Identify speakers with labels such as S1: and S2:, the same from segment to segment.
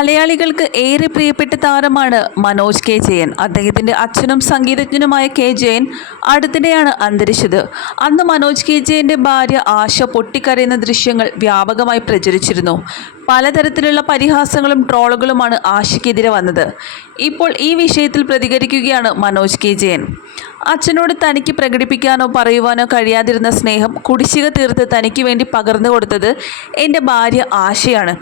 S1: മലയാളികൾക്ക് ഏറെ പ്രിയപ്പെട്ട താരമാണ് മനോജ് കെ ജയൻ. അദ്ദേഹത്തിന്റെ അച്ഛനും സംഗീതജ്ഞനുമായ കെ ജയൻ അടുത്തിടെയാണ് അന്തരിച്ചത്. അന്ന് മനോജ് കെ ജയന്റെ ഭാര്യ ആശ പൊട്ടിക്കരയുന്ന ദൃശ്യങ്ങൾ വ്യാപകമായി പ്രചരിച്ചിരുന്നു. പലതരത്തിലുള്ള പരിഹാസങ്ങളും ട്രോളുകളുമാണ് ആശയ്ക്കെതിരെ വന്നത്. ഇപ്പോൾ ഈ വിഷയത്തിൽ പ്രതികരിക്കുകയാണ് മനോജ് കെ ജയൻ. അച്ഛനോട് തനിക്ക് പ്രകടിപ്പിക്കാനോ പറയുവാനോ കഴിയാതിരുന്ന സ്നേഹം കുടിശ്ശിക തീർത്ത് തനിക്ക് വേണ്ടി പകർന്നു കൊടുത്തത് എന്റെ ഭാര്യ ആശയാണ്.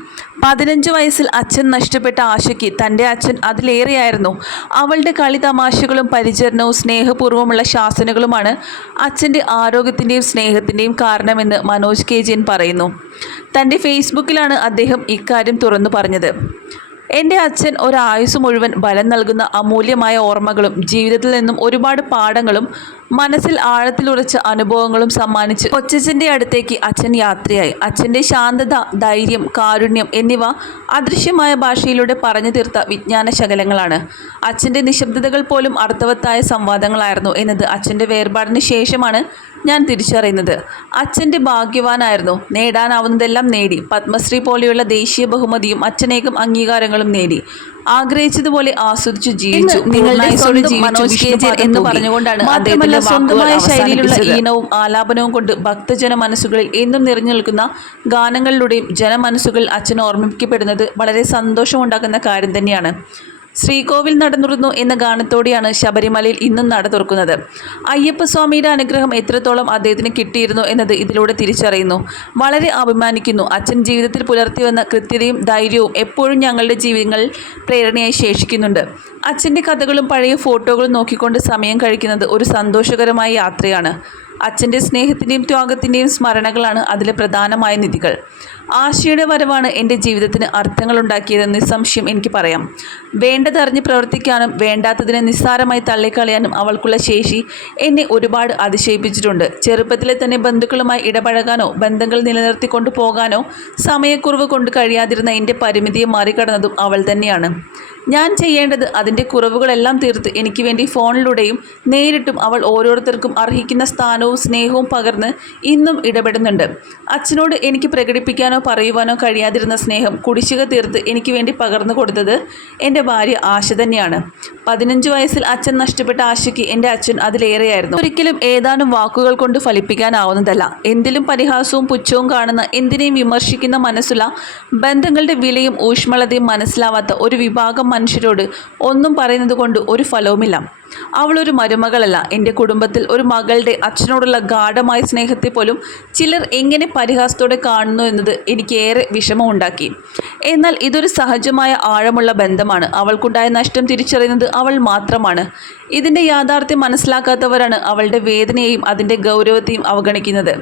S1: പതിനഞ്ച് വയസ്സിൽ അച്ഛൻ നഷ്ടപ്പെട്ട ആശയ്ക്ക് തന്റെ അച്ഛൻ അതിലേറെയായിരുന്നു. അവളുടെ കളി തമാശകളും പരിചരണവും സ്നേഹപൂർവമുള്ള ശാസനകളുമാണ് അച്ഛന്റെ ആരോഗ്യത്തിന്റെയും സ്നേഹത്തിന്റെയും കാരണമെന്ന് മനോജ് കെ പറയുന്നു. തന്റെ ഫേസ്ബുക്കിലാണ് അദ്ദേഹം ഇക്കാര്യം തുറന്നു പറഞ്ഞത്. എന്റെ അച്ഛൻ ഒരായുസ് മുഴുവൻ ബലം നൽകുന്ന അമൂല്യമായ ഓർമ്മകളും ജീവിതത്തിൽ നിന്നും ഒരുപാട് പാഠങ്ങളും മനസ്സിൽ ആഴത്തിലുറച്ച അനുഭവങ്ങളും സമ്മാനിച്ച് കൊച്ചച്ഛന്റെ അടുത്തേക്ക് അച്ഛൻ യാത്രയായി. അച്ഛന്റെ ശാന്തത ധൈര്യം കാരുണ്യം എന്നിവ അദൃശ്യമായ ഭാഷയിലൂടെ പറഞ്ഞു തീർത്ത വിജ്ഞാന ശകലങ്ങളാണ്. അച്ഛന്റെ നിശബ്ദതകൾ പോലും അർത്ഥവത്തായ സംവാദങ്ങളായിരുന്നു എന്നത് അച്ഛന്റെ വേർപാടിന് ശേഷമാണ് ഞാൻ തിരിച്ചറിയുന്നത്. അച്ഛന്റെ ഭാഗ്യവാനായിരുന്നു. നേടാനാവുന്നതെല്ലാം നേടി. പത്മശ്രീ പോലെയുള്ള ദേശീയ ബഹുമതിയും അച്ഛനേകം അംഗീകാരങ്ങളും നേടി. ആഗ്രഹിച്ചതുപോലെ ആസ്വദിച്ചു ജീവിച്ചു.
S2: നിങ്ങളുടെ
S1: മനോജ് എന്ന് പറഞ്ഞുകൊണ്ടാണ് അദ്ദേഹത്തിന്റെ സ്വന്തമായ ശൈലിയിലുള്ള ഈണവും ആലാപനവും കൊണ്ട് ഭക്തജന മനസ്സുകളിൽ എന്നും നിറഞ്ഞു നിൽക്കുന്ന ഗാനങ്ങളിലൂടെയും ജനമനസ്സുകളിൽ അച്ഛൻ ഓർമ്മിക്കപ്പെടുന്നത് വളരെ സന്തോഷമുണ്ടാക്കുന്ന കാര്യം തന്നെയാണ്. ശ്രീകോവിൽ നടന്നുറുന്നു എന്ന ഗാനത്തോടെയാണ് ശബരിമലയിൽ ഇന്നും നട തുറക്കുന്നത്. അയ്യപ്പസ്വാമിയുടെ അനുഗ്രഹം എത്രത്തോളം അദ്ദേഹത്തിന് കിട്ടിയിരുന്നു എന്നത് ഇതിലൂടെ തിരിച്ചറിയുന്നു. വളരെ അഭിമാനിക്കുന്നു. അച്ഛൻ ജീവിതത്തിൽ പുലർത്തി വന്ന കൃത്യതയും ധൈര്യവും എപ്പോഴും ഞങ്ങളുടെ ജീവിതങ്ങളിൽ പ്രേരണയായി ശേഷിക്കുന്നുണ്ട്. അച്ഛന്റെ കഥകളും പഴയ ഫോട്ടോകളും നോക്കിക്കൊണ്ട് സമയം കഴിക്കുന്നത് ഒരു സന്തോഷകരമായ യാത്രയാണ്. അച്ഛന്റെ സ്നേഹത്തിന്റെയും ത്യാഗത്തിന്റെയും സ്മരണകളാണ് അതിലെ പ്രധാനമായ നിധികൾ. ആശയുടെ വരവാണ് എന്റെ ജീവിതത്തിന് അർത്ഥങ്ങളുണ്ടാക്കിയതെന്ന് നിസ്സംശയം എനിക്ക് പറയാം. വേണ്ടതറിഞ്ഞ് പ്രവർത്തിക്കാനും വേണ്ടാത്തതിനെ നിസ്സാരമായി തള്ളിക്കളയാനും അവൾക്കുള്ള ശേഷി എന്നെ ഒരുപാട് അതിശയിപ്പിച്ചിട്ടുണ്ട്. ചെറുപ്പത്തിലെ തന്നെ ബന്ധുക്കളുമായി ഇടപഴകാനോ ബന്ധങ്ങൾ നിലനിർത്തിക്കൊണ്ടു പോകാനോ സമയക്കുറവ് കൊണ്ട് കഴിയാതിരുന്ന എന്റെ പരിമിതിയെ മറികടന്നതും അവൾ തന്നെയാണ്. ഞാൻ ചെയ്യേണ്ടത് അതിന്റെ കുറവുകളെല്ലാം തീർത്ത് എനിക്ക് വേണ്ടി ഫോണിലൂടെയും നേരിട്ടും അവൾ ഓരോരുത്തർക്കും അർഹിക്കുന്ന സ്ഥാനവും സ്നേഹവും പകർന്ന് ഇന്നും ഇടപെടുന്നുണ്ട്. അച്ഛനോട് എനിക്ക് പ്രകടിപ്പിക്കാനോ പറയുവാനോ കഴിയാതിരുന്ന സ്നേഹം കുടിശ്ശിക തീർത്ത് എനിക്ക് വേണ്ടി പകർന്നു കൊടുത്തത് എന്റെ ഭാര്യ ആശ തന്നെയാണ്. പതിനഞ്ച് വയസ്സിൽ അച്ഛൻ നഷ്ടപ്പെട്ട ആശയ്ക്ക് എന്റെ അച്ഛൻ അതിലേറെയായിരുന്നു. ഒരിക്കലും ഏതാനും വാക്കുകൾ കൊണ്ട് ഫലിപ്പിക്കാനാവുന്നതല്ല. എന്തിലും പരിഹാസവും പുച്ഛവും കാണുന്ന എന്തിനേയും വിമർശിക്കുന്ന മനസ്സുള്ള ബന്ധങ്ങളുടെ വിലയും ഊഷ്മളതയും മനസ്സിലാവാത്ത ഒരു വിഭാഗം മനുഷ്യരോട് ഒന്നും പറയുന്നത് കൊണ്ട് ഒരു ഫലവുമില്ല. അവളൊരു മരുമകളല്ല. എന്റെ കുടുംബത്തിൽ ഒരു മകളുടെ അച്ഛനോടുള്ള ഗാഠമായ സ്നേഹത്തെ പോലും ചിലർ എങ്ങനെ പരിഹാസത്തോടെ കാണുന്നു എന്നത് എനിക്ക് ഏറെ വിഷമമുണ്ടാക്കി. എന്നാൽ ഇതൊരു സഹജമായ ആഴമുള്ള ബന്ധമാണ്. അവൾക്കുണ്ടായ നഷ്ടം തിരിച്ചറിയുന്നത് അവൾ മാത്രമാണ്. ഇതിന്റെ യാഥാർത്ഥ്യം മനസ്സിലാക്കാത്തവരാണ് അവളുടെ വേദനയെയും അതിന്റെ ഗൗരവത്തെയും അവഗണിക്കുന്നത്.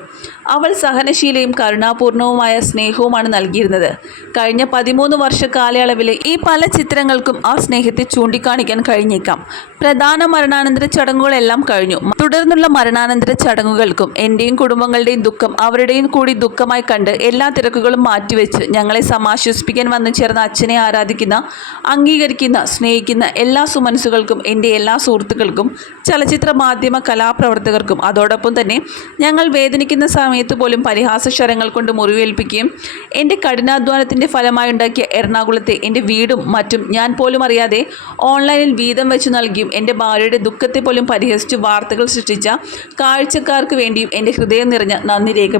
S1: അവൾ സഹനശീലയും കരുണാപൂർണവുമായ സ്നേഹവുമാണ് നൽകിയിരുന്നത്. കഴിഞ്ഞ പതിമൂന്ന് വർഷ കാലയളവിലെ ഈ പല ചിത്രങ്ങൾക്കും ആ സ്നേഹത്തെ ചൂണ്ടിക്കാണിക്കാൻ കഴിഞ്ഞേക്കാം. പ്രധാന മരണാനന്തര ചടങ്ങുകളെല്ലാം കഴിഞ്ഞു. തുടർന്നുള്ള മരണാനന്തര ചടങ്ങുകൾക്കും എന്റെയും കുടുംബങ്ങളുടെയും ദുഃഖം അവരുടെയും കൂടി ദുഃഖമായി കണ്ട് എല്ലാ തിരക്കുകളും മാറ്റിവെച്ച് ഞങ്ങളെ സമാശ്വസിപ്പിക്കാൻ വന്നു ചേർന്ന അച്ഛനെ ആരാധിക്കുന്ന അംഗീകരിക്കുന്ന സ്നേഹിക്കുന്ന എല്ലാ സുമനസുകൾക്കും എന്റെ എല്ലാ സുഹൃത്തുക്കൾക്കും ചലച്ചിത്ര മാധ്യമ കലാപ്രവർത്തകർക്കും അതോടൊപ്പം തന്നെ ഞങ്ങൾ വേദനിക്കുന്ന സമയത്ത് പോലും പരിഹാസശരങ്ങൾ കൊണ്ട് മുറിവേൽപ്പിക്കുകയും എന്റെ കഠിനാധ്വാനത്തിന്റെ ഫലമായി ഉണ്ടാക്കിയ എറണാകുളത്തെ എന്റെ വീടും മറ്റും ഞാൻ പോലും അറിയാതെ ഓൺലൈനിൽ വീതം വെച്ച് നൽകിയും എന്റെ ഭാര്യയുടെ ദുഃഖത്തെ പോലും പരിഹസിച്ച് വാർത്തകൾ സൃഷ്ടിച്ച കാഴ്ചക്കാർക്ക് വേണ്ടിയും എന്റെ ഹൃദയം നിറഞ്ഞ നന്ദി രേഖ